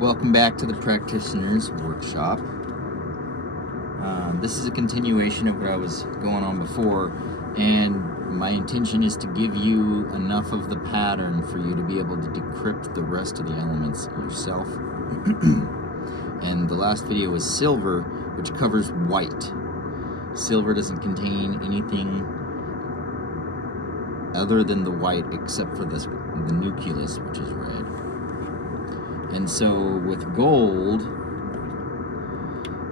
Welcome back to the Practitioner's Workshop. This is a continuation of what I was going on before, and my intention is to give you enough of the pattern for you to be able to decrypt the rest of the elements yourself. And the last video was silver, which covers white. Silver doesn't contain anything other than the white except for the nucleus, which is red. And so with gold,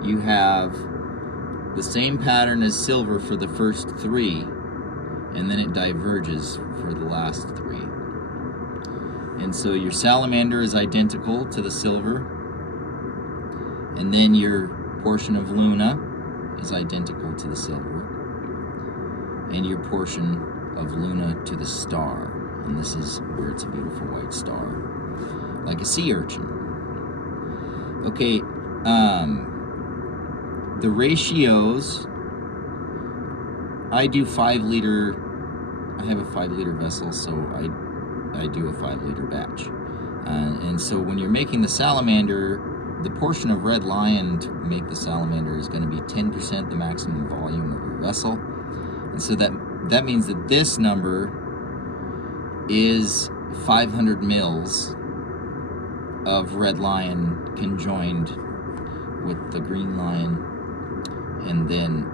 you have the same pattern as silver for the first three, and then it diverges for the last three. And so your salamander is identical to the silver, and then your portion of Luna is identical to the silver, and your portion of Luna to the star. And this is where it's a beautiful white star, like a sea urchin. Okay, the ratios, I do 5 liter, I have a 5 liter vessel, so I do a 5 liter batch. And so when you're making the salamander, the portion of red lion to make the salamander is going to be 10% the maximum volume of your vessel. And so that means that this number is 500 mils of red lion conjoined with the green lion, and then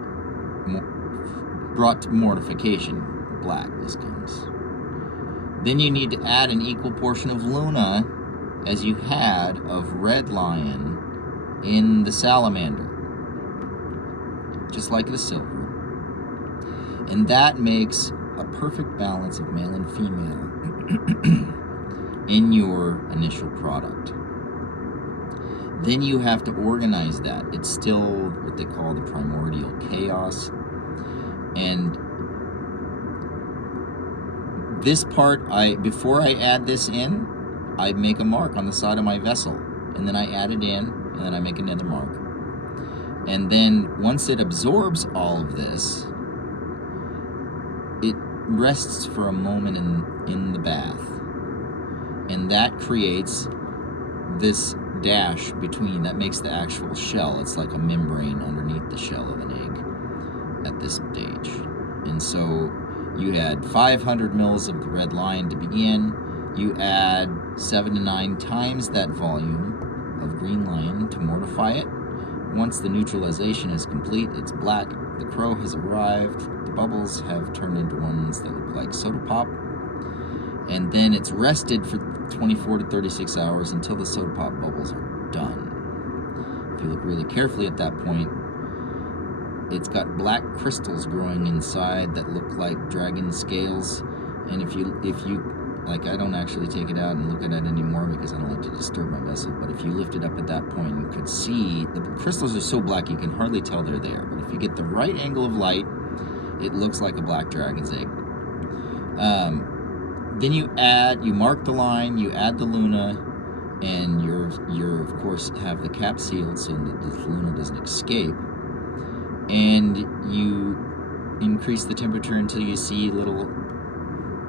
brought to mortification, blackness comes. Then you need to add an equal portion of Luna as you had of red lion in the salamander, just like the silver. And that makes a perfect balance of male and female in your initial product. Then you have to organize that. It's still what they call the primordial chaos. And this part, before I add this in, I make a mark on the side of my vessel, and then I add it in, and then I make another mark. And then once it absorbs all of this, it rests for a moment in the bath, and that creates this dash between, that makes the actual shell. It's like a membrane underneath the shell of an egg at this stage. And so you had 500 mils of the red lion to begin. You add 7 to 9 times that volume of green lion to mortify it. Once the neutralization is complete, it's black. The crow has arrived. The bubbles have turned into ones that look like soda pop. And then it's rested for 24 to 36 hours until the soda pop bubbles are done. If you look really carefully at that point, it's got black crystals growing inside that look like dragon scales. And if you like, I don't actually take it out and look at it anymore because I don't like to disturb my vessel, but if you lift it up at that point, you could see the crystals are so black you can hardly tell they're there. But if you get the right angle of light, it looks like a black dragon's egg. Then you mark the line, you add the Luna, and you're of course have the cap sealed so that the Luna doesn't escape. And you increase the temperature until you see little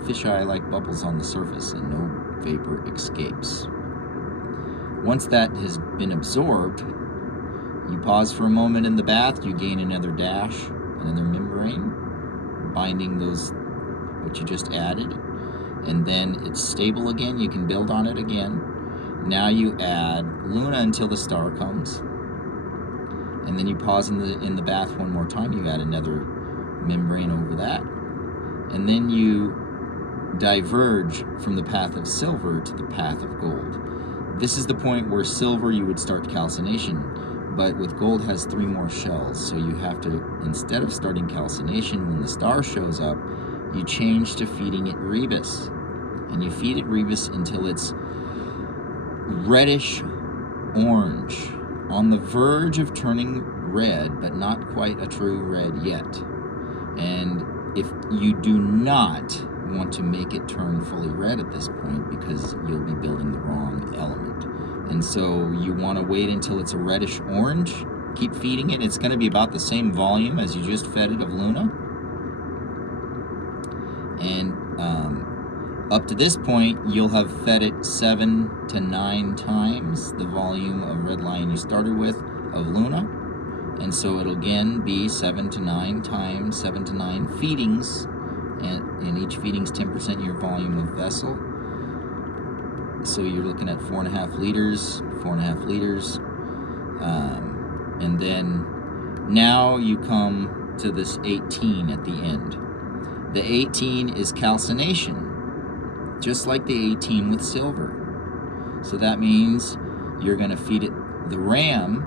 fisheye-like bubbles on the surface and no vapor escapes. Once that has been absorbed, you pause for a moment in the bath, you gain another dash, another membrane, binding those, what you just added, and then it's stable again, you can build on it again. Now you add Luna until the star comes, and then you pause in the bath one more time, you add another membrane over that, and then you diverge from the path of silver to the path of gold. This is the point where silver you would start calcination, but with gold has 3 more shells, so you have to, instead of starting calcination when the star shows up, you change to feeding it rebus. And you feed it rebus until it's reddish orange, on the verge of turning red, but not quite a true red yet. And if you do not want to make it turn fully red at this point, because you'll be building the wrong element. And so you want to wait until it's a reddish orange, keep feeding it. It's going to be about the same volume as you just fed it of Luna. And Up to this point, you'll have fed it 7 to 9 times the volume of Red Lion you started with of Luna. And so it'll again be 7 to 9 times, 7 to 9 feedings, and each feeding's 10% your volume of vessel. So you're looking at 4.5 liters, 4.5 liters. And then now you come to this 18 at the end. The 18 is calcination, just like the 18 with silver. So that means you're going to feed it the RAM,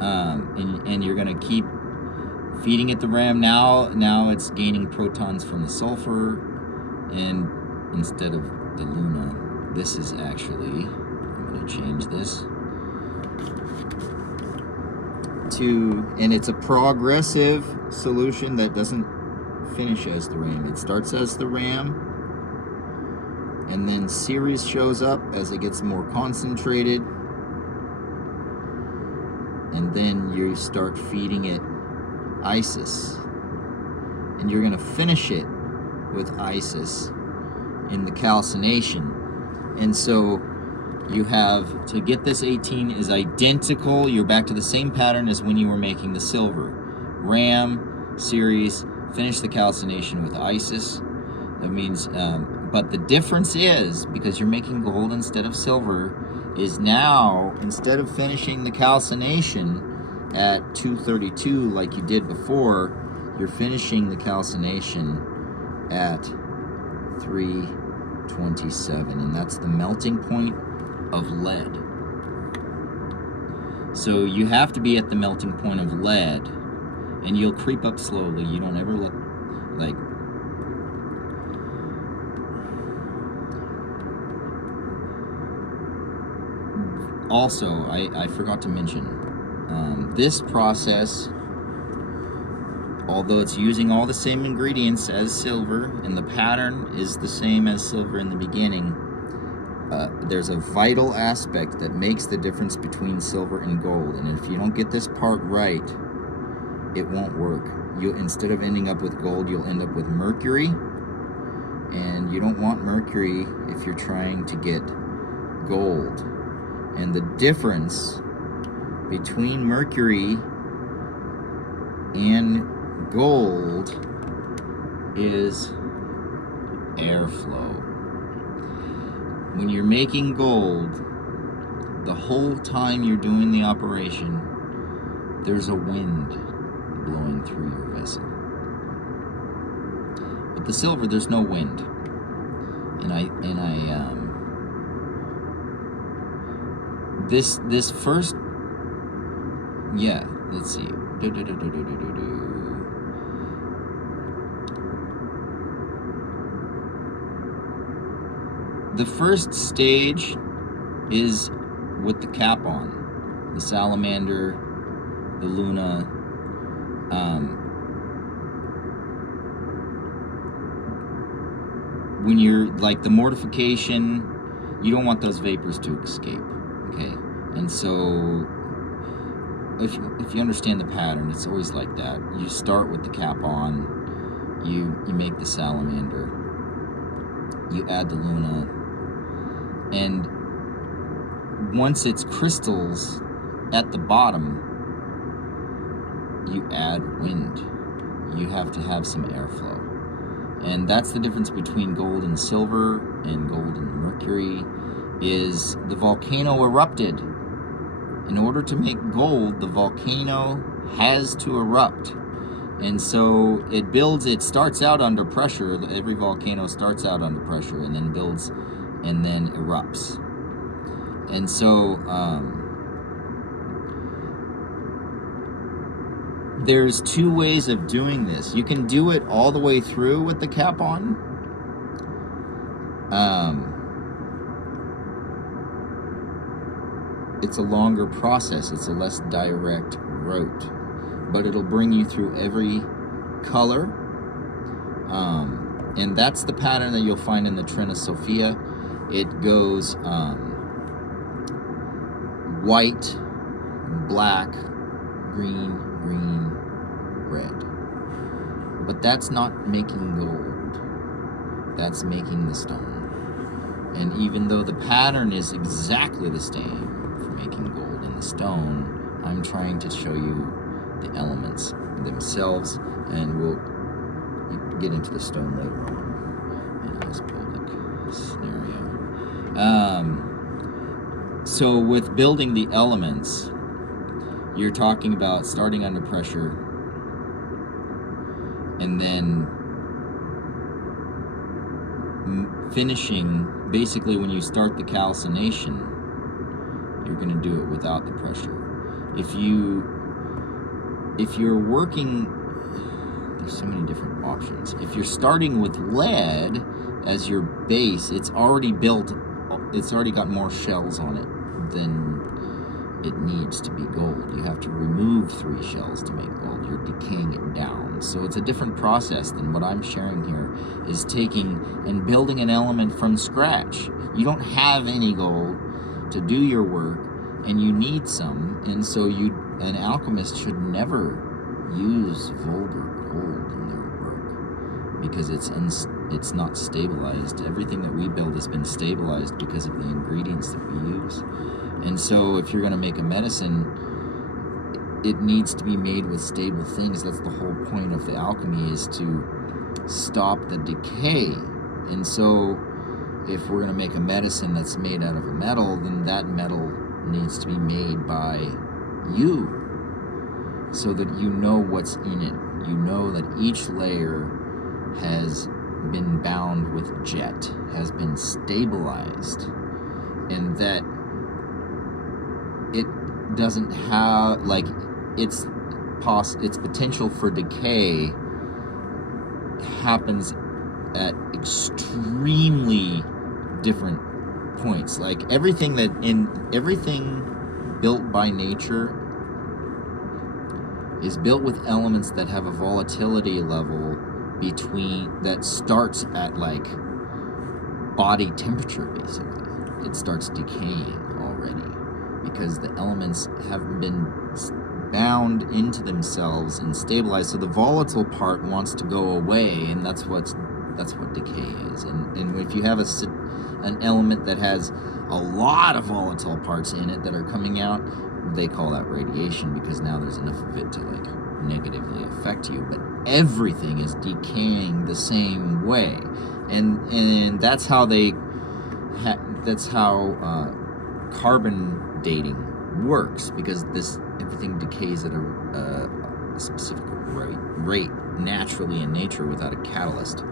and you're going to keep feeding it the RAM. Now it's gaining protons from the sulfur, and instead of the Luna, this is actually, I'm going to change this to, and it's a progressive solution that doesn't finish as the RAM. It starts as the RAM, and then Ceres shows up as it gets more concentrated, and then you start feeding it Isis, and you're going to finish it with Isis in the calcination. And so you have, to get this 18 is identical, you're back to the same pattern as when you were making the silver. RAM, Ceres, finish the calcination with Isis. That means, but the difference is, because you're making gold instead of silver, is now, instead of finishing the calcination at 232 like you did before, you're finishing the calcination at 327, and that's the melting point of lead. So you have to be at the melting point of lead, and you'll creep up slowly. You don't ever look like, also, I forgot to mention, this process, although it's using all the same ingredients as silver, and the pattern is the same as silver in the beginning, there's a vital aspect that makes the difference between silver and gold. And if you don't get this part right, it won't work. You, instead of ending up with gold, you'll end up with mercury, and you don't want mercury if you're trying to get gold. And the difference between mercury and gold is airflow. When you're making gold, the whole time you're doing the operation, there's a wind blowing through your vessel. With the silver, there's no wind. This first, yeah, let's see. The first stage is with the cap on, the salamander, the Luna. When you're like the mortification, you don't want those vapors to escape, okay? And so if you understand the pattern, it's always like that. You start with the cap on, you make the salamander, you add the Luna, and once it's crystals at the bottom, you add wind. You have to have some airflow. And that's the difference between gold and silver and gold and mercury, is the volcano erupted. In order to make gold, the volcano has to erupt. And so it starts out under pressure. Every volcano starts out under pressure and then builds and then erupts. And so there's two ways of doing this. You can do it all the way through with the cap on. It's a longer process. It's a less direct route, but it'll bring you through every color. And that's the pattern that you'll find in the Trina Sophia. It goes white, black, green, red. But that's not making gold. that's making the stone. And even though the pattern is exactly the same for making gold in the stone, I'm trying to show you the elements themselves, and we'll get into the stone later on in this public scenario. So with building the elements, you're talking about starting under pressure and then finishing. Basically, when you start the calcination, you're going to do it without the pressure. If you're working, there's so many different options. If you're starting with lead as your base, it's already built, it's already got more shells on it than it needs to be gold. You have to remove 3 shells to make gold. You're decaying it down. So it's a different process than what I'm sharing here, is taking and building an element from scratch. You don't have any gold to do your work, and you need some, and so an alchemist should never use vulgar gold in their work, because it's not stabilized. Everything that we build has been stabilized because of the ingredients that we use. And so if you're going to make a medicine, it needs to be made with stable things. That's the whole point of the alchemy, is to stop the decay. And so if we're going to make a medicine that's made out of a metal, then that metal needs to be made by you, so that you know what's in it. You know that each layer has been bound with jet, has been stabilized, and that it doesn't have, like, its potential for decay happens at extremely different points. Like everything built by nature is built with elements that have a volatility level that starts at like body temperature. Basically, it starts decaying already, because the elements have been bound into themselves and stabilized. So the volatile part wants to go away, and that's what decay is. And if you have an element that has a lot of volatile parts in it that are coming out, they call that radiation, because now there's enough of it to like negatively affect you. But everything is decaying the same way, and that's how carbon dating works, because everything decays at a specific rate naturally in nature without a catalyst.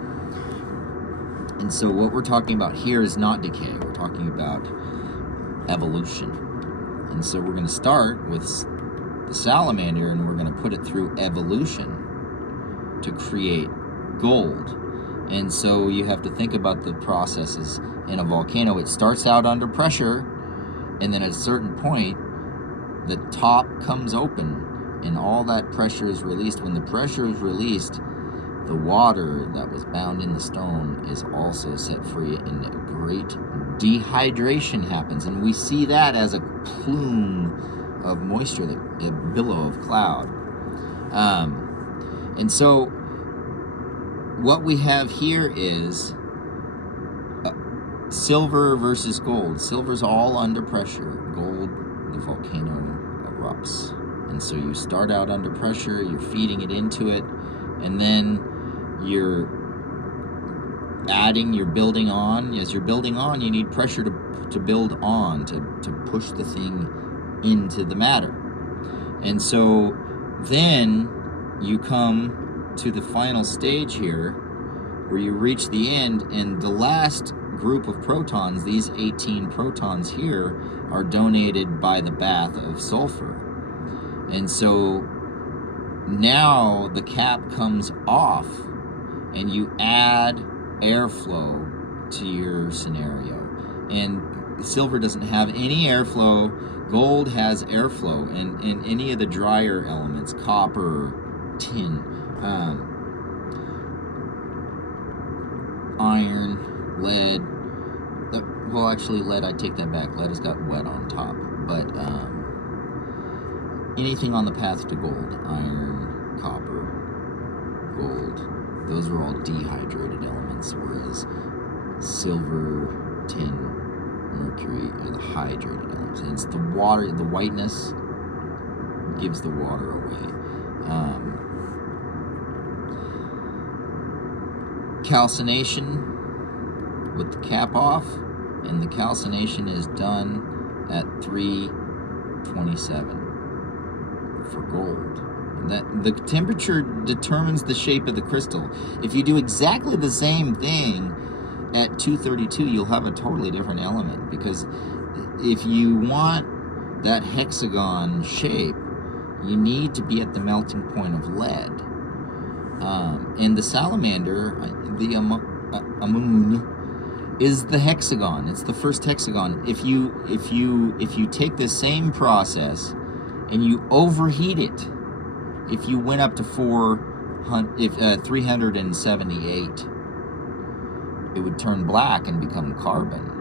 And so what we're talking about here is not decay. We're talking about evolution. And so we're going to start with the salamander, and we're going to put it through evolution to create gold. And so you have to think about the processes in a volcano. It starts out under pressure, and then at a certain point, the top comes open, and all that pressure is released. When the pressure is released, the water that was bound in the stone is also set free, and a great dehydration happens. And we see that as a plume of moisture, a billow of cloud. And so what we have here is silver versus gold. Silver's all under pressure. Gold, the volcano erupts. And so you start out under pressure, you're feeding it into it, and then you're building on. As you're building on, you need pressure to build on, to push the thing into the matter. And so then you come to the final stage here, where you reach the end, and the last group of protons, these 18 protons here, are donated by the bath of sulfur. And so now the cap comes off, and you add airflow to your scenario. And silver doesn't have any airflow. Gold has airflow, and any of the drier elements, copper, tin, iron, lead. Well, actually, lead, I take that back. Lead has got wet on top. But anything on the path to gold, iron, copper, gold, those are all dehydrated elements, whereas silver, tin, mercury are the hydrated elements. And it's the water, the whiteness gives the water away. Calcination with the cap off, and the calcination is done at 327 for gold. That the temperature determines the shape of the crystal. If you do exactly the same thing at 232, you'll have a totally different element, because if you want that hexagon shape, you need to be at the melting point of lead. And the salamander, the Amun, is the hexagon. It's the first hexagon. If you take the same process and you overheat it, if you went up to 378, it would turn black and become carbon.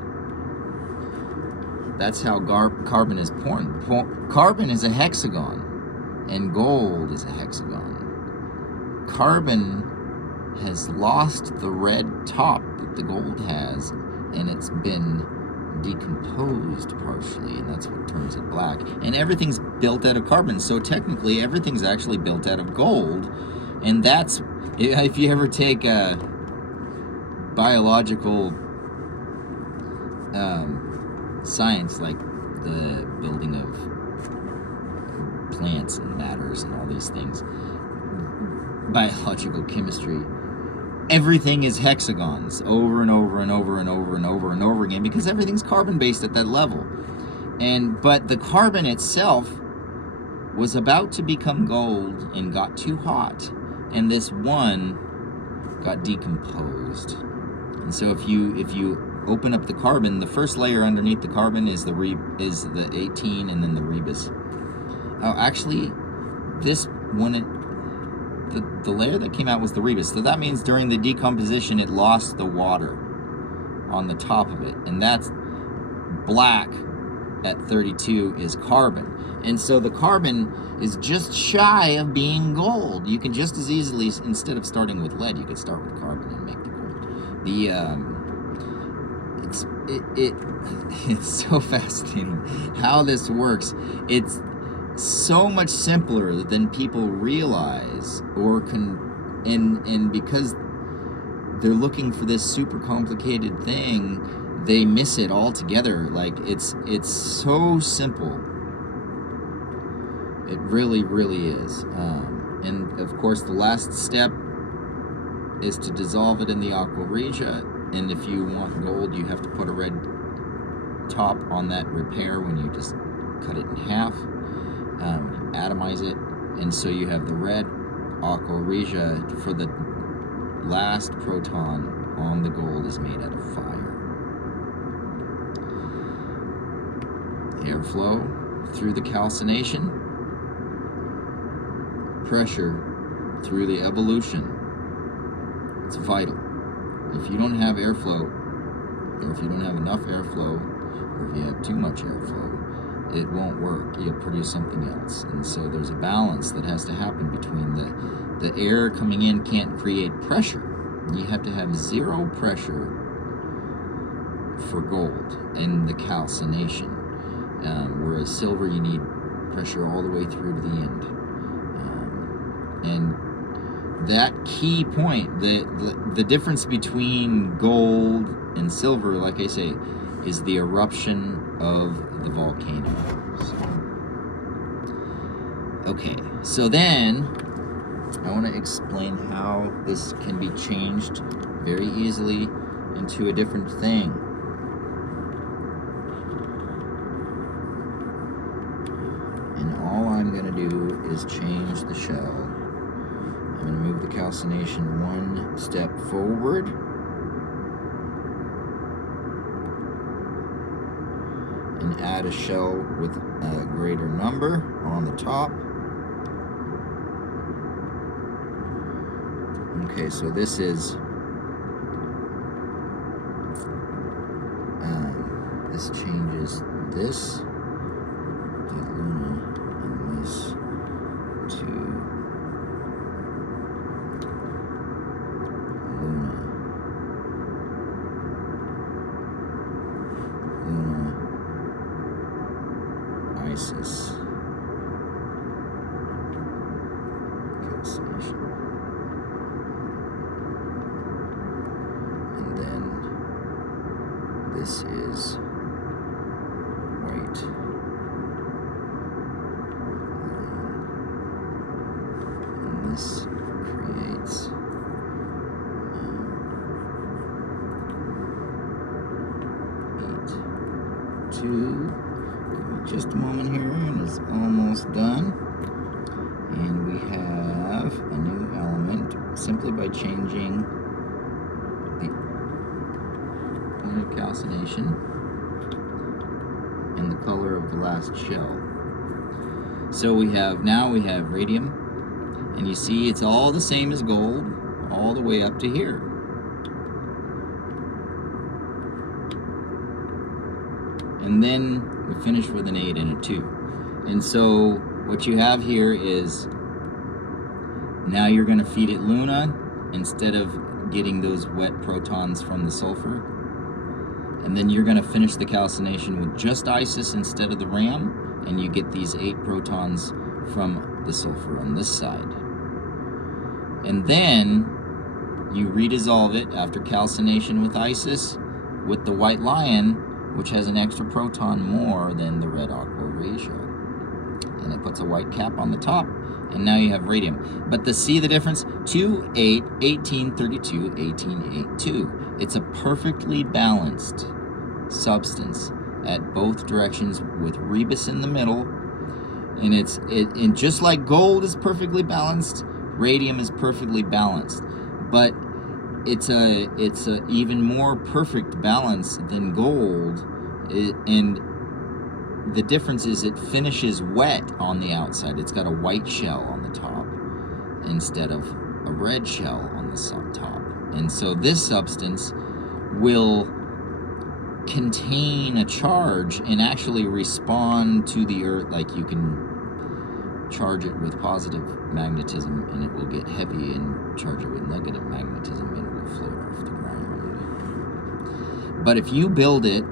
That's how carbon is formed. Carbon is a hexagon, and gold is a hexagon. Carbon has lost the red top that the gold has, and it's been decomposed partially, and that's what turns it black. And everything's built out of carbon, so technically everything's actually built out of gold. And that's, if you ever take a biological science, like the building of plants and matters and all these things, biological chemistry, everything is hexagons over and over and over and over and over and over again, because everything's carbon based at that level. But the carbon itself was about to become gold and got too hot, and this one got decomposed. And so if you open up the carbon, the first layer underneath the carbon is the 18, and then the rebus. Actually, this one, the layer that came out was the rebus. So that means during the decomposition, it lost the water on the top of it, and that's black at 32 is carbon. And so the carbon is just shy of being gold. You can just as easily, instead of starting with lead, you could start with carbon and make the gold. It's so fascinating how this works. It's so much simpler than people realize, or and because they're looking for this super complicated thing, they miss it altogether. Like, it's so simple. It really, really is. And of course, the last step is to dissolve it in the aqua regia. And if you want gold, you have to put a red top on that repair when you just cut it in half. Atomize it, and so you have the red aqua regia for the last proton on the gold is made out of fire. Airflow through the calcination, pressure through the evolution. It's vital. If you don't have airflow, or if you don't have enough airflow, or if you have too much airflow, it won't work. You'll produce something else. And so there's a balance that has to happen between the air coming in can't create pressure. You have to have zero pressure for gold in the calcination. Whereas silver, you need pressure all the way through to the end. And that key point, the difference between gold and silver, like I say, is the eruption of the volcano. Okay, so then I want to explain how this can be changed very easily into a different thing. And all I'm going to do is change the shell. I'm going to move the calcination one step forward. And add a shell with a greater number on the top. Okay, so this is this changes this the Luna and this to Isis calcination. And then this is white line. And this creates 8, 2. Give me just a moment here, and it's almost done. And we have a new element simply by changing the point of calcination and the color of the last shell. So now we have radium, and you see it's all the same as gold all the way up to here. And then we finish with an 8 and a 2. And so what you have here is now you're going to feed it Luna instead of getting those wet protons from the sulfur. And then you're going to finish the calcination with just Isis instead of the RAM, and you get these 8 protons from the sulfur on this side. And then you redissolve it after calcination with Isis with the white lion, which has an extra proton more than the red aqua ratio. And it puts a white cap on the top, and now you have radium. But to see the difference, 2, 8, 18, 32, 18, 8, 2. It's a perfectly balanced substance at both directions with Rebus in the middle. And and just like gold is perfectly balanced, radium is perfectly balanced. But it's a even more perfect balance than gold. And the difference is it finishes wet on the outside. It's got a white shell on the top instead of a red shell on the top. And so this substance will contain a charge and actually respond to the Earth. Like, you can charge it with positive magnetism and it will get heavy, and charge it with negative magnetism and it will float off the ground. But if you build it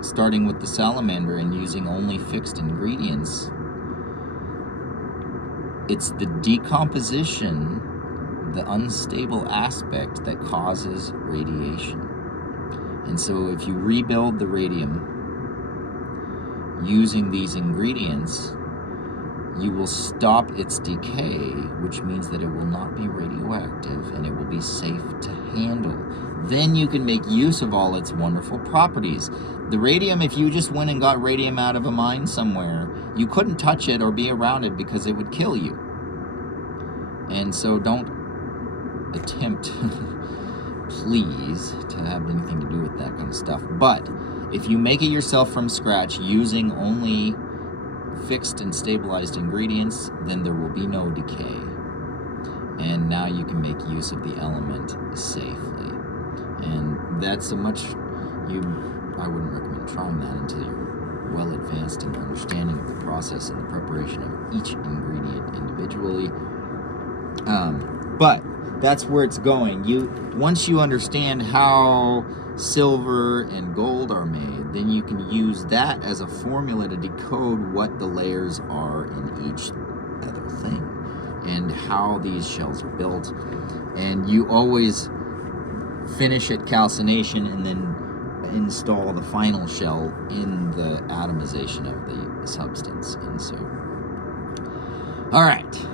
starting with the salamander and using only fixed ingredients, it's the decomposition, the unstable aspect, that causes radiation. And so if you rebuild the radium using these ingredients, you will stop its decay, which means that it will not be radioactive and it will be safe to handle. Then you can make use of all its wonderful properties. The radium, if you just went and got radium out of a mine somewhere, you couldn't touch it or be around it because it would kill you. And so don't attempt, please, to have anything to do with that kind of stuff. But if you make it yourself from scratch using only fixed and stabilized ingredients, then there will be no decay. And now you can make use of the element safely. And that's I wouldn't recommend trying that until you're well advanced in understanding of the process and the preparation of each ingredient individually. But that's where it's going. Once you understand how silver and gold are made, then you can use that as a formula to decode what the layers are in each other thing and how these shells are built. And you always finish at calcination and then install the final shell in the atomization of the substance. And so, all right,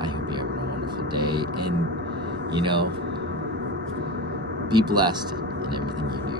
I hope you have a wonderful day, and be blessed in everything you do.